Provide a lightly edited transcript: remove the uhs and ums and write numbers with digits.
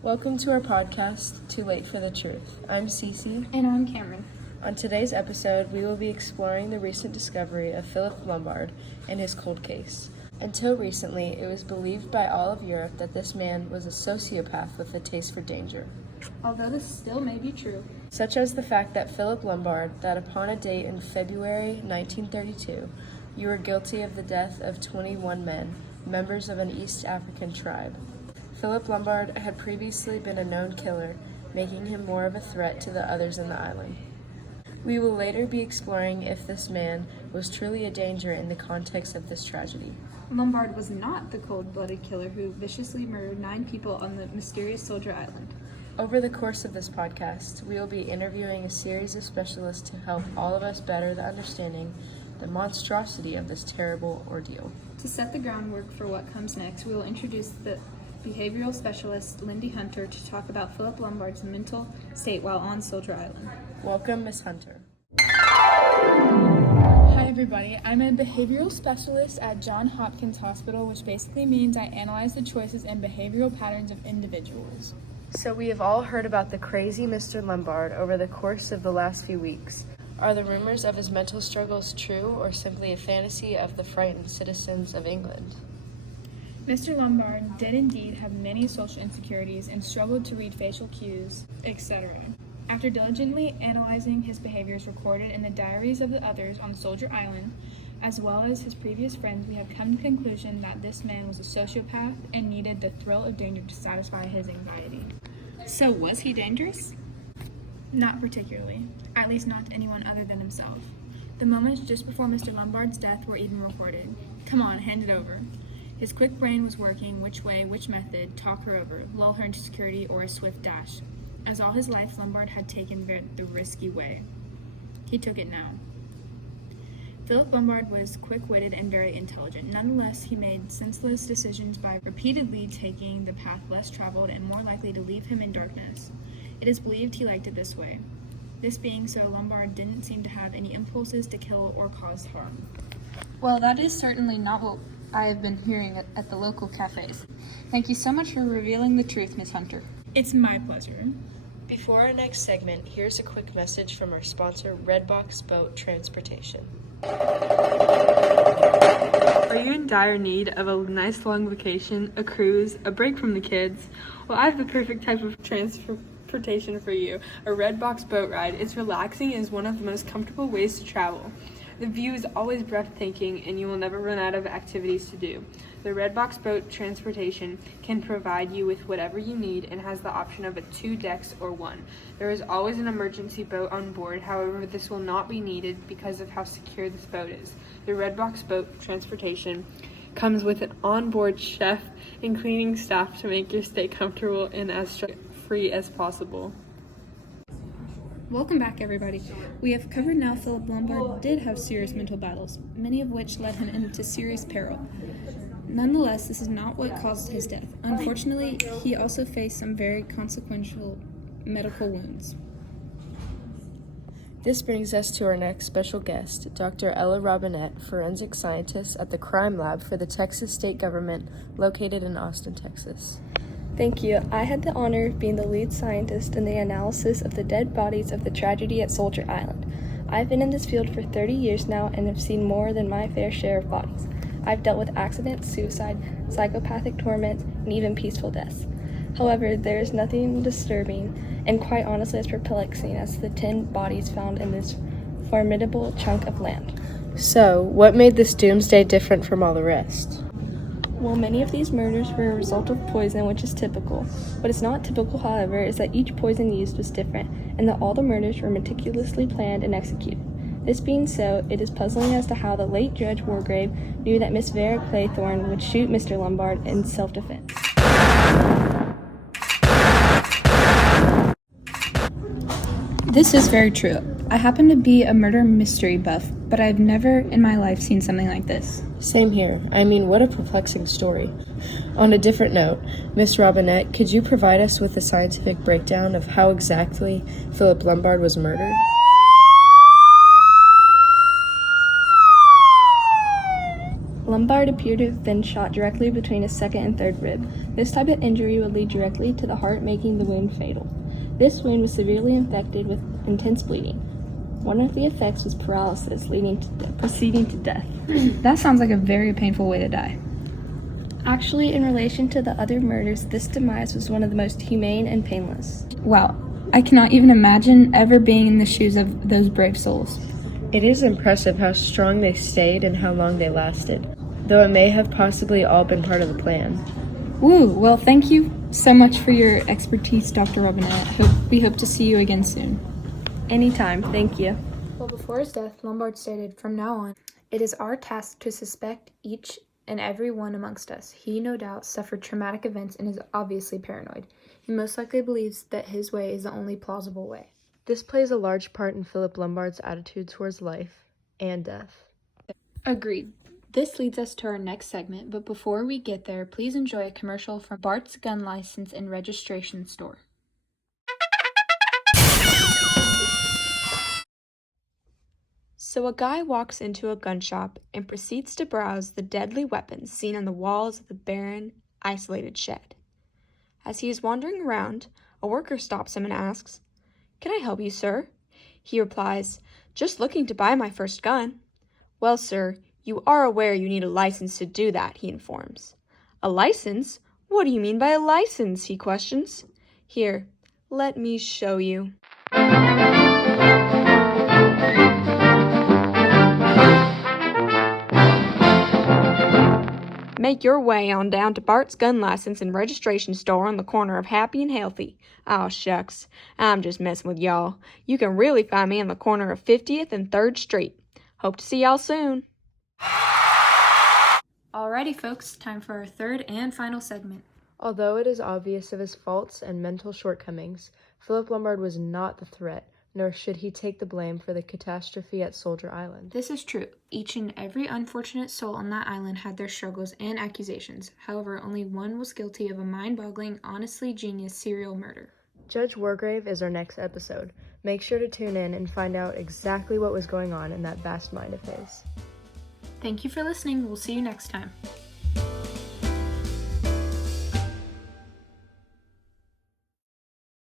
Welcome to our podcast, Too Late for the Truth. I'm Cece. And I'm Cameron. On today's episode, we will be exploring the recent discovery of Philip Lombard and his cold case. Until recently, it was believed by all of Europe that this man was a sociopath with a taste for danger. Although this still may be true, Such as the fact that Philip Lombard, that upon a date in February 1932, you were guilty of the death of 21 men, members of an East African tribe. Philip Lombard had previously been a known killer, making him more of a threat to the others in the island. We will later be exploring if this man was truly a danger in the context of this tragedy. Lombard was not the cold-blooded killer who viciously murdered 9 people on the mysterious Soldier Island. Over the course of this podcast, we will be interviewing a series of specialists to help all of us better the understanding the monstrosity of this terrible ordeal. To set the groundwork for what comes next, we will introduce the behavioral specialist Lindy Hunter to talk about Philip Lombard's mental state while on Soldier Island. Welcome, Miss Hunter. Hi everybody, I'm a behavioral specialist at Johns Hopkins Hospital, which basically means I analyze the choices and behavioral patterns of individuals. So we have all heard about the crazy Mr. Lombard over the course of the last few weeks. Are the rumors of his mental struggles true or simply a fantasy of the frightened citizens of England? Mr. Lombard did indeed have many social insecurities and struggled to read facial cues, etc. After diligently analyzing his behaviors recorded in the diaries of the others on Soldier Island, as well as his previous friends, we have come to the conclusion that this man was a sociopath and needed the thrill of danger to satisfy his anxiety. So, was he dangerous? Not particularly, at least not to anyone other than himself. The moments just before Mr. Lombard's death were even recorded. Come on, hand it over. His quick brain was working which way, which method, talk her over, lull her into security, or a swift dash. As all his life, Lombard had taken the risky way. He took it now. Philip Lombard was quick-witted and very intelligent. Nonetheless, he made senseless decisions by repeatedly taking the path less traveled and more likely to leave him in darkness. It is believed he liked it this way. This being so, Lombard didn't seem to have any impulses to kill or cause harm. Well, that is certainly not what I have been hearing at the local cafes. Thank you so much for revealing the truth, Miss Hunter. It's my pleasure. Before our next segment, here's a quick message from our sponsor, Redbox Boat Transportation. Are you in dire need of a nice long vacation, a cruise, a break from the kids? Well, I have the perfect type of transportation for you, a Redbox boat ride. It's relaxing and is one of the most comfortable ways to travel. The view is always breathtaking and you will never run out of activities to do. The Redbox Boat Transportation can provide you with whatever you need and has the option of 2 decks or 1. There is always an emergency boat on board, however this will not be needed because of how secure this boat is. The Redbox Boat Transportation comes with an onboard chef and cleaning staff to make your stay comfortable and as stress-free as possible. Welcome back, everybody. We have covered now Philip Lombard did have serious mental battles, many of which led him into serious peril. Nonetheless, this is not what caused his death. Unfortunately, he also faced some very consequential medical wounds. This brings us to our next special guest, Dr. Ella Robinette, forensic scientist at the Crime Lab for the Texas State Government, located in Austin, Texas. Thank you. I had the honor of being the lead scientist in the analysis of the dead bodies of the tragedy at Soldier Island. I've been in this field for 30 years now and have seen more than my fair share of bodies. I've dealt with accidents, suicide, psychopathic torment, and even peaceful deaths. However, there is nothing disturbing and quite honestly as perplexing as the 10 bodies found in this formidable chunk of land. So, what made this doomsday different from all the rest? Well, many of these murders were a result of poison, which is typical. What is not typical, however, is that each poison used was different, and that all the murders were meticulously planned and executed. This being so, it is puzzling as to how the late Judge Wargrave knew that Miss Vera Claythorne would shoot Mr. Lombard in self-defense. This is very true. I happen to be a murder mystery buff, but I've never in my life seen something like this. Same here. I mean, what a perplexing story. On a different note, Miss Robinette, could you provide us with a scientific breakdown of how exactly Philip Lombard was murdered? Lombard appeared to have been shot directly between his second and third rib. This type of injury would lead directly to the heart, making the wound fatal. This wound was severely infected with intense bleeding. One of the effects was paralysis, proceeding to death. That sounds like a very painful way to die. Actually, in relation to the other murders, this demise was one of the most humane and painless. Wow, I cannot even imagine ever being in the shoes of those brave souls. It is impressive how strong they stayed and how long they lasted, though it may have possibly all been part of the plan. Woo! Well, thank you so much for your expertise, Dr. Robinette. We hope to see you again soon. Anytime, thank you. Well, before his death, Lombard stated, "From now on, it is our task to suspect each and every one amongst us. He, no doubt, suffered traumatic events and is obviously paranoid. He most likely believes that his way is the only plausible way." This plays a large part in Philip Lombard's attitude towards life and death. Agreed. This leads us to our next segment, but before we get there, please enjoy a commercial from Bart's Gun License and Registration Store. So a guy walks into a gun shop and proceeds to browse the deadly weapons seen on the walls of the barren, isolated shed. As he is wandering around, a worker stops him and asks, "Can I help you, sir?" He replies, "Just looking to buy my first gun." "Well, sir, you are aware you need a license to do that," he informs. "A license? What do you mean by a license?" he questions. "Here, let me show you." Make your way on down to Bart's Gun License and Registration Store on the corner of Happy and Healthy. Aw, shucks, I'm just messing with y'all. You can really find me on the corner of 50th and 3rd Street. Hope to see y'all soon. Alrighty, folks, time for our third and final segment. Although it is obvious of his faults and mental shortcomings, Philip Lombard was not the threat, nor should he take the blame for the catastrophe at Soldier Island. This is true. Each and every unfortunate soul on that island had their struggles and accusations. However, only one was guilty of a mind-boggling, honestly genius serial murder. Judge Wargrave is our next episode. Make sure to tune in and find out exactly what was going on in that vast mind of his. Thank you for listening. We'll see you next time.